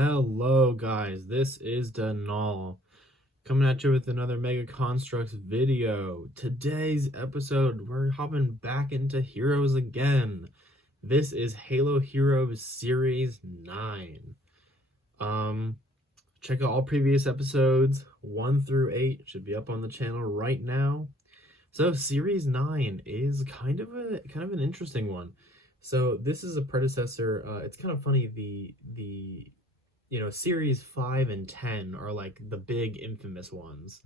Hello guys, this is Denal coming at you with another Mega Construx video. Today's episode, we're hopping back into Heroes again. This is Halo Heroes Series 9. Check out all previous episodes, 1 through 8, should be up on the channel right now. So Series 9 is kind of an interesting one. So this is a predecessor. It's kind of funny, the series 5 and 10 are like the big infamous ones,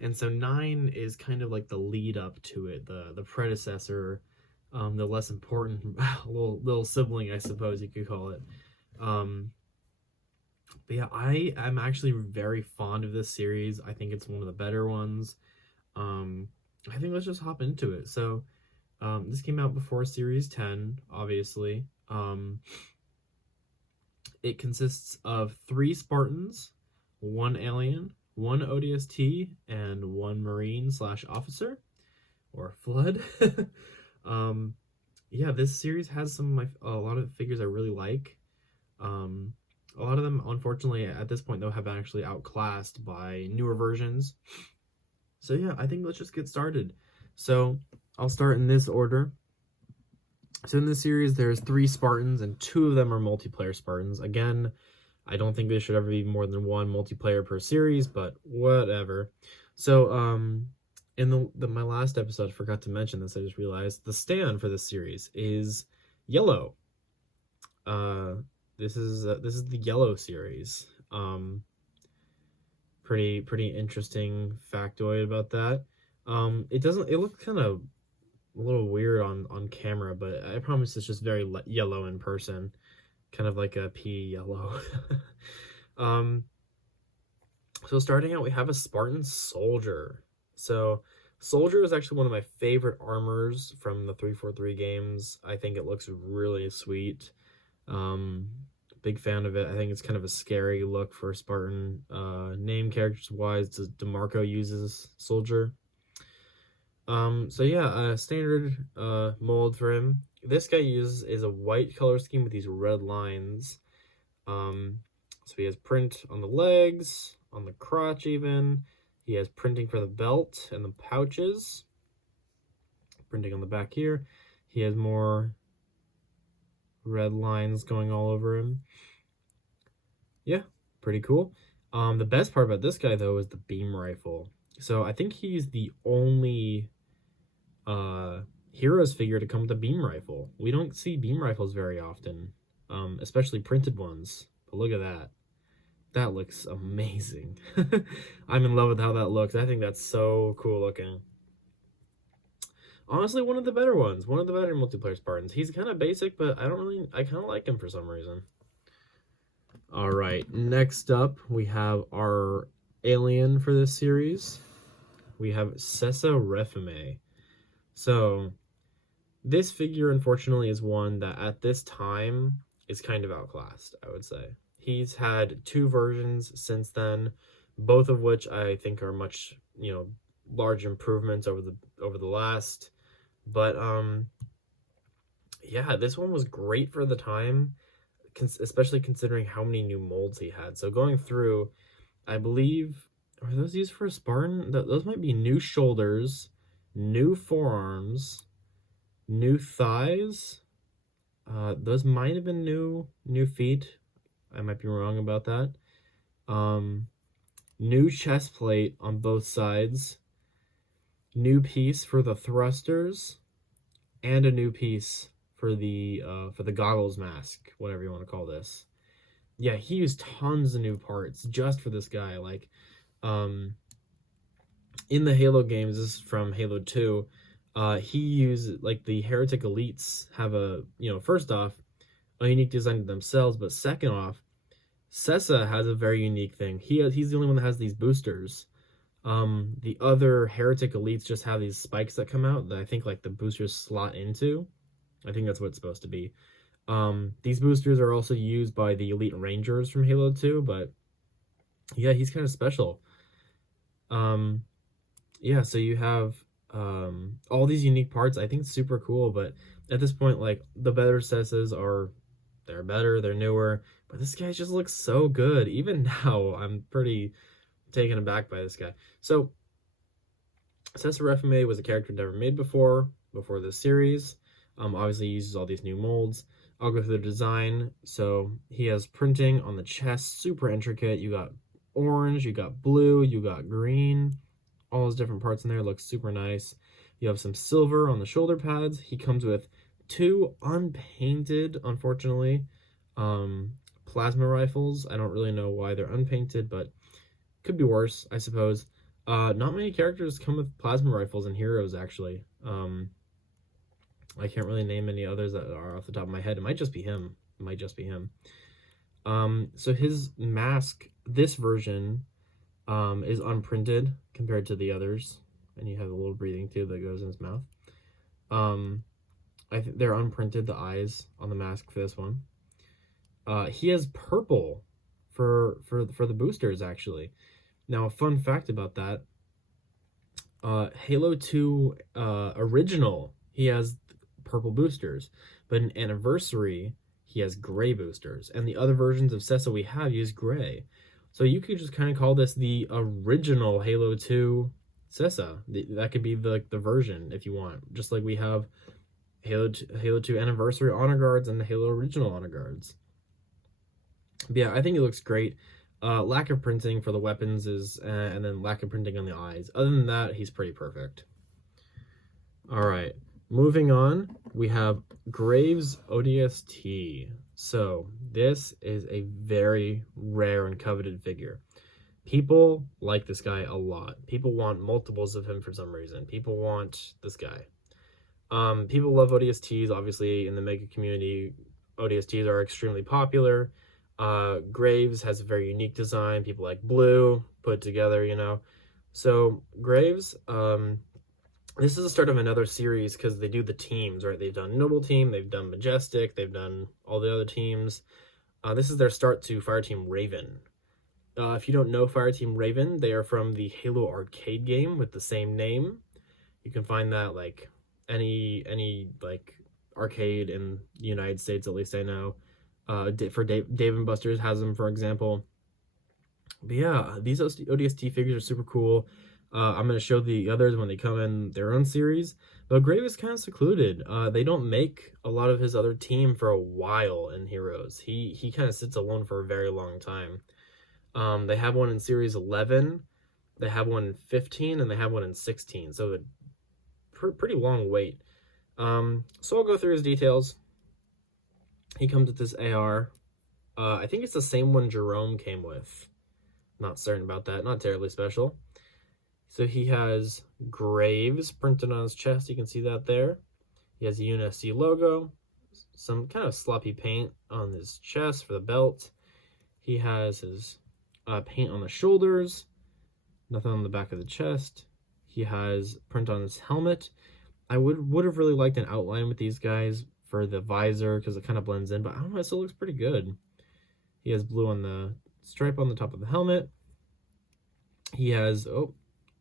and so 9 is kind of like the lead up to it, the predecessor, the less important little sibling, I suppose you could call it. But yeah, I am actually very fond of this series. I think it's one of the better ones. I think let's just hop into it. So this came out before Series 10, obviously. It consists of 3 Spartans, 1 alien, 1 ODST, and 1 Marine/officer, or Flood. Yeah, this series has a lot of figures I really like. A lot of them, unfortunately, at this point, though, have been actually outclassed by newer versions. So yeah, I think let's just get started. So I'll start in this order. So in this series, there's 3 Spartans, and 2 of them are multiplayer Spartans. Again, I don't think there should ever be more than 1 multiplayer per series, but whatever. So, in my last episode, I forgot to mention this, I just realized, the stand for this series is yellow. This is the yellow series. Pretty interesting factoid about that. It looks kind of a little weird on camera, but I promise it's just very yellow in person, kind of like a pea yellow. So starting out, we have a Spartan Soldier. So Soldier is actually one of my favorite armors from the 343 games. I think it looks really sweet. Big fan of it. I think it's kind of a scary look for Spartan. Name characters wise, DeMarco uses Soldier. So yeah, standard mold for him. This guy is a white color scheme with these red lines. So he has print on the legs, on the crotch even. He has printing for the belt and the pouches. Printing on the back here. He has more red lines going all over him. Yeah, pretty cool. The best part about this guy, though, is the beam rifle. So I think he's the only Heroes figure to come with a beam rifle. We don't see beam rifles very often, especially printed ones. But look at that. That looks amazing. I'm in love with how that looks. I think that's so cool looking. Honestly, one of the better ones. One of the better multiplayer Spartans. He's kind of basic, but I kind of like him for some reason. Alright, next up, we have our alien for this series. We have Sessa Refime. So, this figure, unfortunately, is one that at this time is kind of outclassed, I would say. He's had 2 versions since then, both of which I think are much, large improvements over the last. But, yeah, this one was great for the time, especially considering how many new molds he had. So going through, I believe, are those used for a Spartan? Those might be new shoulders, new forearms, new thighs. Those might have been new feet. I might be wrong about that. New chest plate on both sides. New piece for the thrusters, and a new piece for the goggles mask, whatever you want to call this. Yeah, he used tons of new parts just for this guy. Like, in the Halo games, this is from Halo 2, he used, like, the Heretic Elites have first off, a unique design to themselves, but second off, Sessa has a very unique thing. He's the only one that has these boosters. The other Heretic Elites just have these spikes that come out that I think, like, the boosters slot into. I think that's what it's supposed to be. These boosters are also used by the Elite Rangers from Halo 2, but yeah, he's kind of special. Yeah, so you have all these unique parts. I think it's super cool, but at this point, like, the better Sessas they're better, they're newer, But this guy just looks so good. Even now, I'm pretty taken aback by this guy. So, Cesar FMA was a character never made before this series. Obviously, he uses all these new molds. I'll go through the design. So, he has printing on the chest, super intricate. You got orange, you got blue, you got green. All those different parts in there look super nice. You have some silver on the shoulder pads. He comes with 2 unpainted, unfortunately, plasma rifles. I don't really know why they're unpainted, but could be worse, I suppose. Not many characters come with plasma rifles in Heroes, actually. I can't really name any others that are off the top of my head. It might just be him. So his mask, this version, is unprinted compared to the others. And you have a little breathing tube that goes in his mouth. I think they're unprinted, the eyes on the mask for this one. He has purple for the boosters, actually. Now, a fun fact about that, Halo 2 original, he has purple boosters, but in Anniversary, he has gray boosters, and the other versions of Cessa we have use gray. So you could just kind of call this the original Halo 2 Cessa. That could be the version if you want, just like we have Halo 2 Anniversary Honor Guards and the Halo Original Honor Guards. But yeah, I think it looks great. Lack of printing for the weapons is, and then lack of printing on the eyes. Other than that, he's pretty perfect. All right, moving on, we have Graves ODST. So this is a very rare and coveted figure. People like this guy a lot. People want multiples of him for some reason. People want this guy. People love ODSTs, obviously, in the Mega community. ODSTs are extremely popular. Graves has a very unique design. People like blue put together, you know. So Graves, this is the start of another series because they do the teams, right? They've done Noble Team, they've done Majestic, they've done all the other teams. This is their start to Fireteam Raven. If you don't know Fireteam Raven, they are from the Halo arcade game with the same name. You can find that like any like arcade in the United States, at least I know. For Dave & Buster's has them, for example. But yeah, these ODST figures are super cool. I'm going to show the others when they come in their own series. But Grave is kind of secluded. They don't make a lot of his other team for a while in Heroes. He kind of sits alone for a very long time. They have one in Series 11, they have one in 15, and they have one in 16. So pretty long wait. So I'll go through his details. He comes with this AR. I think it's the same one Jerome came with. Not certain about that. Not terribly special. So he has Graves printed on his chest. You can see that there. He has the UNSC logo. Some kind of sloppy paint on his chest for the belt. He has his paint on the shoulders. Nothing on the back of the chest. He has print on his helmet. I would have really liked an outline with these guys for the visor because it kind of blends in, but I don't know, it still looks pretty good. He has blue on the stripe on the top of the helmet. He has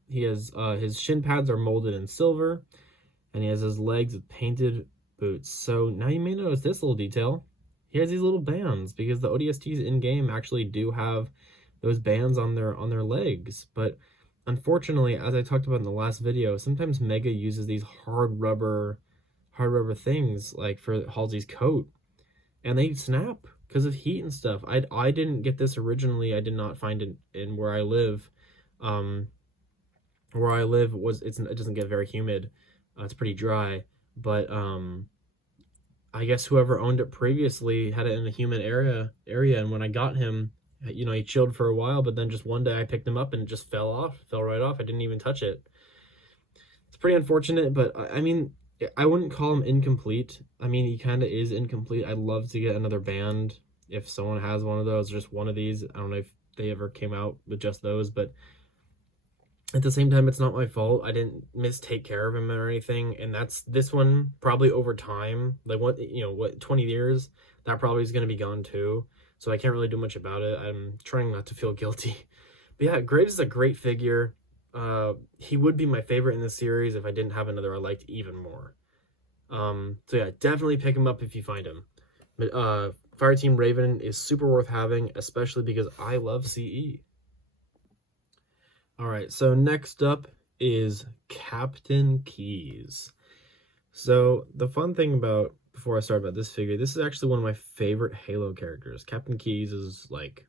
his shin pads are molded in silver, and he has his legs with painted boots. So now you may notice this little detail. He has these little bands because the ODSTs in game actually do have those bands on their legs, but unfortunately, as I talked about in the last video, sometimes Mega uses these hard rubber things like for Halsey's coat, and they snap because of heat and stuff. I didn't get this originally. I did not find it in where I live. Where I live it doesn't get very humid. It's pretty dry, but I guess whoever owned it previously had it in a humid area, and when I got him, you know, he chilled for a while, but then just one day I picked him up and it just fell right off. I didn't even touch it. It's pretty unfortunate, but I mean, I wouldn't call him incomplete. I mean, he kind of is incomplete. I'd love to get another band if someone has one of those, just one of these. I don't know if they ever came out with just those, but at the same time, it's not my fault. I didn't take care of him or anything, and this one probably over time, like 20 years, that probably is going to be gone too. So I can't really do much about it. I'm trying not to feel guilty. But yeah, Graves is a great figure. He would be my favorite in this series if I didn't have another I liked even more. So yeah, definitely pick him up if you find him. But Fireteam Raven is super worth having, especially because I love CE. All right, so next up is Captain Keyes. So the fun thing about, before I start about this figure, this is actually one of my favorite Halo characters. Captain Keyes is like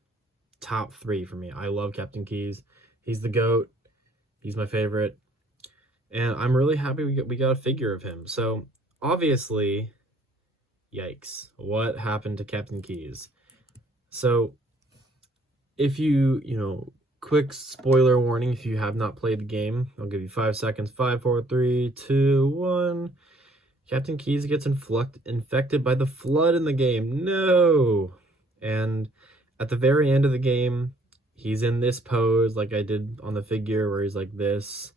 top 3 for me. I love Captain Keyes. He's the GOAT. He's my favorite. And I'm really happy we got a figure of him. So obviously, yikes, what happened to Captain Keyes? So if quick spoiler warning, if you have not played the game, I'll give you 5 seconds. 5, 4, 3, 2, 1. Captain Keyes gets infected by the flood in the game. No! And at the very end of the game, he's in this pose like I did on the figure where he's like this.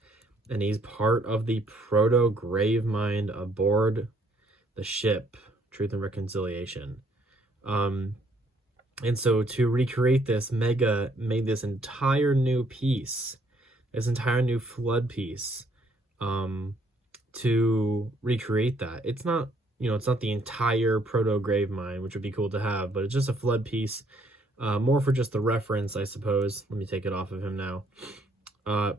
And he's part of the proto-Gravemind aboard the ship, Truth and Reconciliation. And so to recreate this, Mega made this entire new piece, this entire new flood piece, to recreate that. It's not, it's not the entire proto-Gravemind, which would be cool to have, but it's just a flood piece, more for just the reference, I suppose. Let me take it off of him now.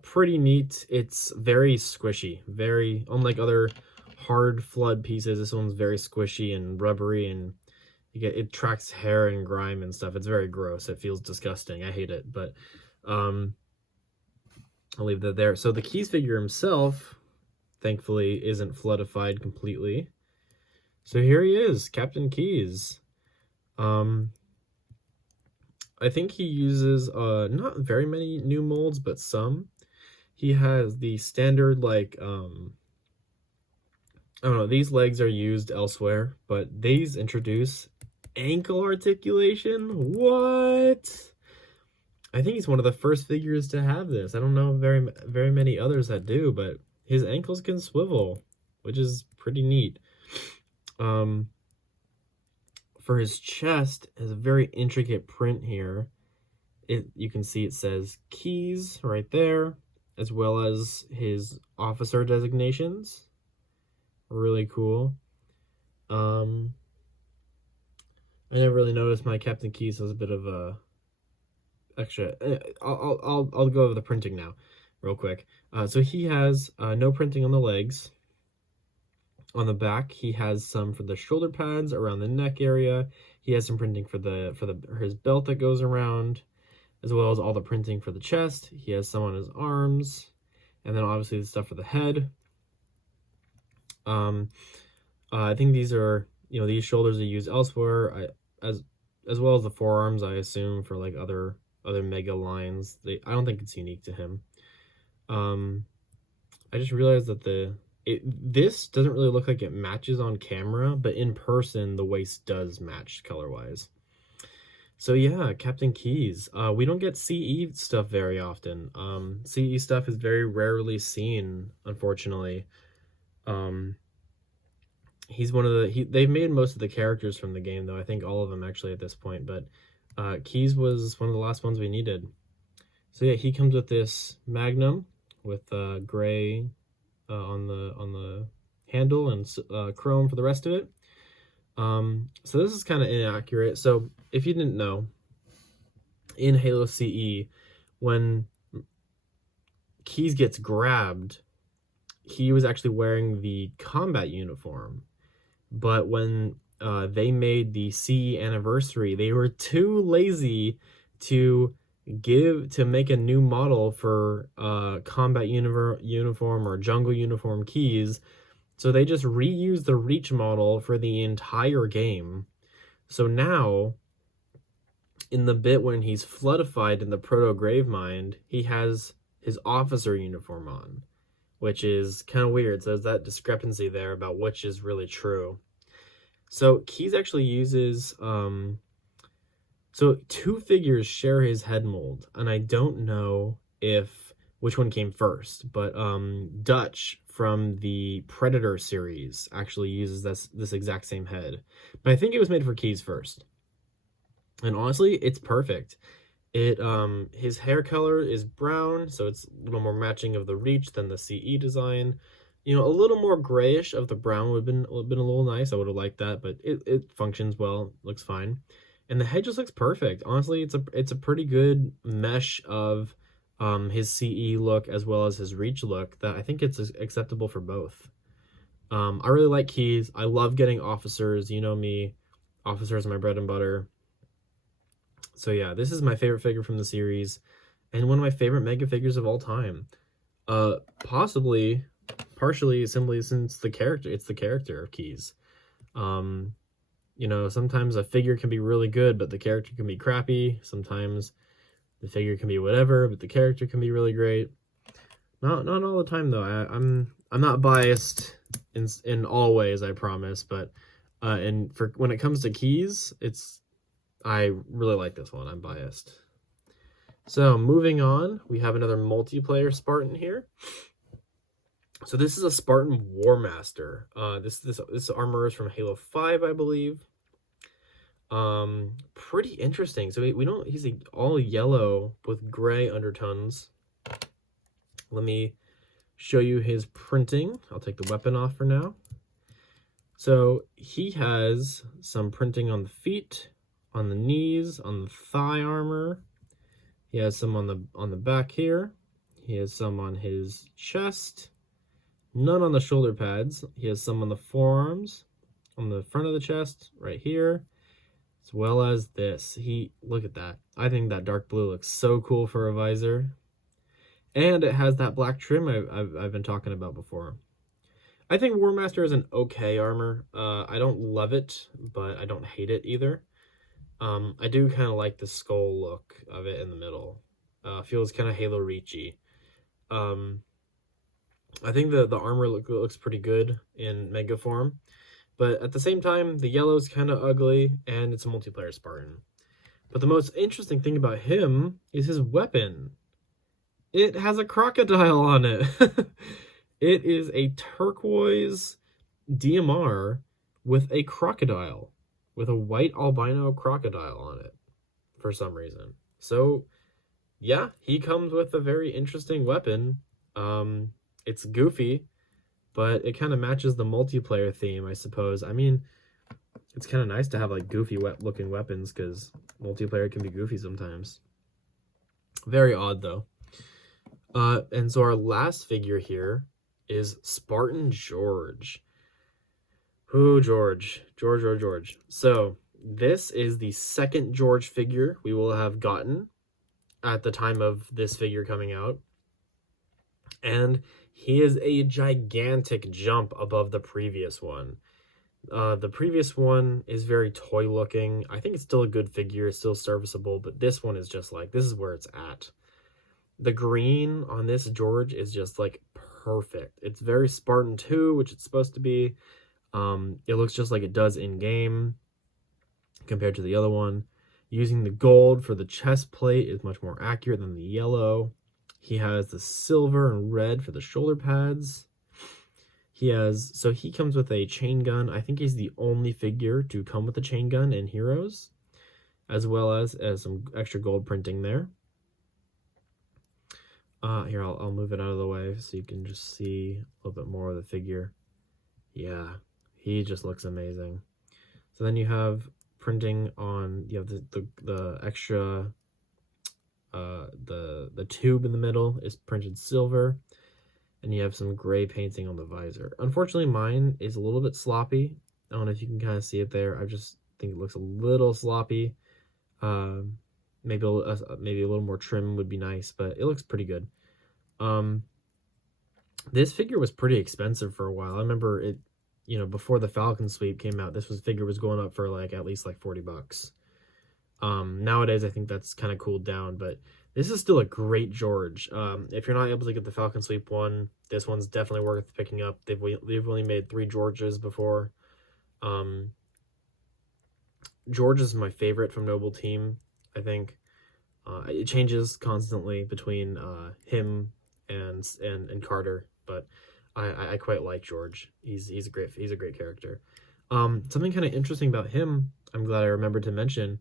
Pretty neat. It's very squishy, very, unlike other hard flood pieces, this one's very squishy and rubbery, and it tracks hair and grime and stuff. It's very gross. It feels disgusting. I hate it, but I'll leave that there. So the Keyes figure himself, thankfully, isn't floodified completely. So here he is, Captain Keyes. I think he uses not very many new molds, but some. He has the standard, like, I don't know, these legs are used elsewhere, but these introduce ankle articulation. What? I think he's one of the first figures to have this. I don't know very many others that do, but his ankles can swivel, which is pretty neat. For his chest, has a very intricate print here. You can see it says Keyes right there, as well as his officer designations. Really cool. I never really noticed my Captain Keyes has a bit of a extra. I'll go over the printing now, real quick. So he has no printing on the legs. On the back, he has some for the shoulder pads around the neck area. He has some printing for his belt that goes around, as well as all the printing for the chest. He has some on his arms, and then obviously the stuff for the head. I think these are, these shoulders are used elsewhere, as well as the forearms, I assume, for like other Mega lines. I don't think it's unique to him. I just realized that this doesn't really look like it matches on camera, but in person the waist does match color-wise. So yeah, Captain Keyes. We don't get CE stuff very often. CE stuff is very rarely seen, unfortunately. He's one of they've made most of the characters from the game, though. I think all of them actually at this point, but Keyes was one of the last ones we needed. So yeah, he comes with this Magnum with gray on the handle and chrome for the rest of it. So this is kind of inaccurate. So if you didn't know, in Halo CE, when Keyes gets grabbed, he was actually wearing the combat uniform. But when they made the CE anniversary, they were too lazy to make a new model for combat uniform or jungle uniform Keyes. So they just reused the Reach model for the entire game. So now, in the bit when he's floodified in the proto-Gravemind, he has his officer uniform on, which is kind of weird. So there's that discrepancy there about which is really true. So Keyes actually uses, so two figures share his head mold, and I don't know which one came first, but Dutch from the Predator series actually uses this exact same head. But I think it was made for Keyes first. And honestly, it's perfect. His hair color is brown, so it's a little more matching of the Reach than the CE design. You know, a little more grayish of the brown would have been a little nice. I would have liked that, but it functions well, looks fine. And the head just looks perfect. Honestly, it's a pretty good mesh of his CE look as well as his reach look that I think it's acceptable for both. I really like keys. I love getting officers. You know me, officers are my bread and butter. So yeah, this is my favorite figure from the series, and one of my favorite Mega figures of all time. Possibly, partially, simply since it's the character of Keys. You know, sometimes a figure can be really good, but the character can be crappy. Sometimes the figure can be whatever, but the character can be really great. Not all the time though. I'm not biased in all ways, I promise. But and for when it comes to Keys, I really like this one. I'm biased. So moving on, we have another multiplayer Spartan here. So this is a Spartan War Master. This armor is from Halo 5, I believe. Pretty interesting. So he's all yellow with gray undertones. Let me show you his printing. I'll take the weapon off for now. So he has some printing on the feet, on the knees, on the thigh armor. He has some on the back here. He has some on his chest. None on the shoulder pads. He has some on the forearms, on the front of the chest, right here, as well as this. Look at that. I think that dark blue looks so cool for a visor. And it has that black trim I've been talking about before. I think War Master is an okay armor. I don't love it, but I don't hate it either. I do kind of like the skull look of it in the middle. Feels kind of Halo Reachy. I think the armor looks pretty good in Mega form, but at the same time, the yellow's kind of ugly, and it's a multiplayer Spartan. But the most interesting thing about him is his weapon. It has a crocodile on it. It is a turquoise DMR with a crocodile, with a white albino crocodile on it for some reason. So yeah, he comes with a very interesting weapon. It's goofy, but it kind of matches the multiplayer theme, I suppose. I mean, it's kind of nice to have like goofy looking weapons because multiplayer can be goofy sometimes. Very odd though. And so our last figure here is Spartan George. Ooh, George. So this is the second George figure we will have gotten at the time of this figure coming out. And he is a gigantic jump above the previous one. The previous one is very toy looking. I think it's still a good figure, it's still serviceable, but this one is just like, this is where it's at. The green on this George is just like perfect. It's very Spartan 2, which it's supposed to be. It looks just like it does in game compared to the other one. Using the gold for the chest plate is much more accurate than the yellow. He has the silver and red for the shoulder pads. He comes with a chain gun. I think he's the only figure to come with a chain gun in Heroes, as well as some extra gold printing there. Here, I'll move it out of the way so you can just see a little bit more of the figure. Yeah, he just looks amazing. So then you have printing on, you have the extra, the tube in the middle is printed silver, and you have some gray painting on the visor. Unfortunately, mine is a little bit sloppy. I don't know if you can kind of see it there. I just think it looks a little sloppy. Maybe a little more trim would be nice, but it looks pretty good. This figure was pretty expensive for a while. I remember it, you know, before the Falcon Sweep came out, figure was going up for like at least like $40. Nowadays I think that's kind of cooled down, but this is still a great George. If you're not able to get the Falcon Sweep one, this one's definitely worth picking up. They've only made 3 Georges before. George is my favorite from Noble Team. I think it changes constantly between him and Carter, but I quite like George. He's a great character. Something kind of interesting about him, I'm glad I remembered to mention.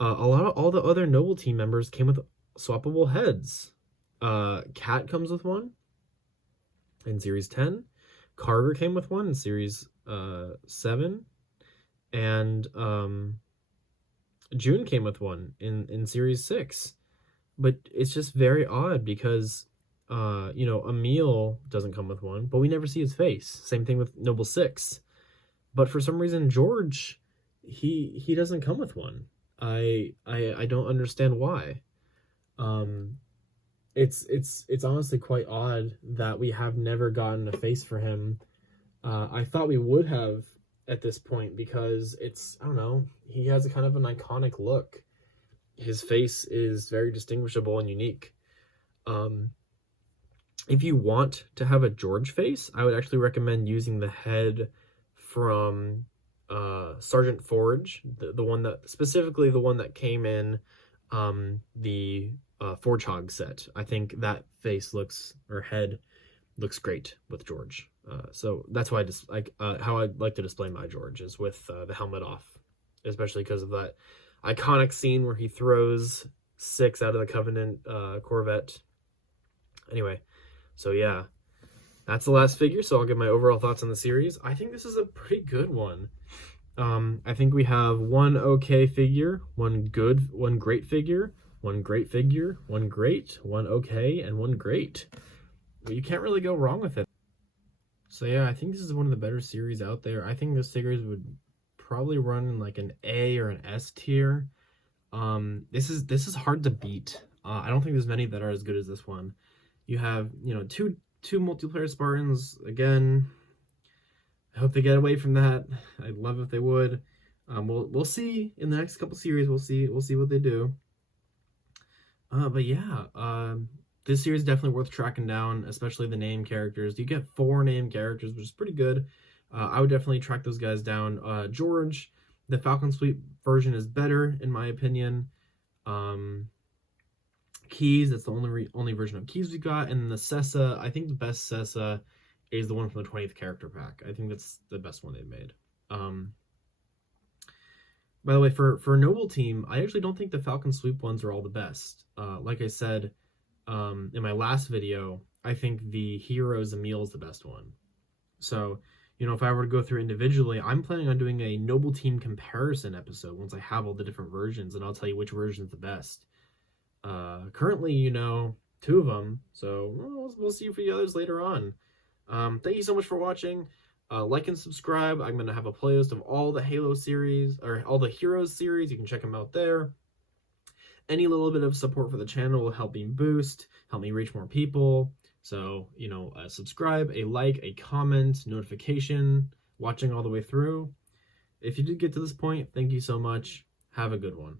All the other Noble Team members came with swappable heads. Cat comes with one in Series 10. Carter came with one in Series 7, and June came with one in Series 6. But it's just very odd because, Emil doesn't come with one, but we never see his face. Same thing with Noble 6. But for some reason, George, he doesn't come with one. I don't understand why. It's honestly quite odd that we have never gotten a face for him. I thought we would have at this point because I don't know, he has a kind of an iconic look. His face is very distinguishable and unique. If you want to have a George face, I would actually recommend using the head from Sergeant Forge, the one that, specifically the one that came in the Forge set. I think that face head looks great with George. So that's why how I'd like to display my George is with the helmet off, especially because of that iconic scene where he throws 6 out of the Covenant Corvette. Anyway, so yeah, that's the last figure, so I'll give my overall thoughts on the series. I think this is a pretty good one. I think we have one okay figure, one great figure, one great figure, one great, one okay, and one great. You can't really go wrong with it. So yeah, I think this is one of the better series out there. I think this series would probably run in like an A or an S tier. This is hard to beat. I don't think there's many that are as good as this one. You have, two multiplayer Spartans. Again, I hope they get away from that. I'd love if they would. We'll see in the next couple series. We'll see what they do. But yeah, this series is definitely worth tracking down, especially the name characters. You get 4 name characters, which is pretty good. I would definitely track those guys down. George, the Falcon Sweep version is better, in my opinion. Keys, that's the only version of Keys we got. And the Sessa, I think the best Sessa is the one from the 20th character pack. I think that's the best one they've made. By the way, for Noble Team, I actually don't think the Falcon Sweep ones are all the best. Like I said in my last video, I think the Heroes Emil is the best one. So, if I were to go through individually, I'm planning on doing a Noble Team comparison episode once I have all the different versions, and I'll tell you which version is the best. Currently, 2 of them, so we'll see for the others later on. Thank you so much for watching. Like and subscribe. I'm going to have a playlist of all the Halo series, or all the Heroes series. You can check them out there. Any little bit of support for the channel will help me boost, help me reach more people. So, subscribe, a like, a comment, notification, watching all the way through. If you did get to this point, thank you so much. Have a good one.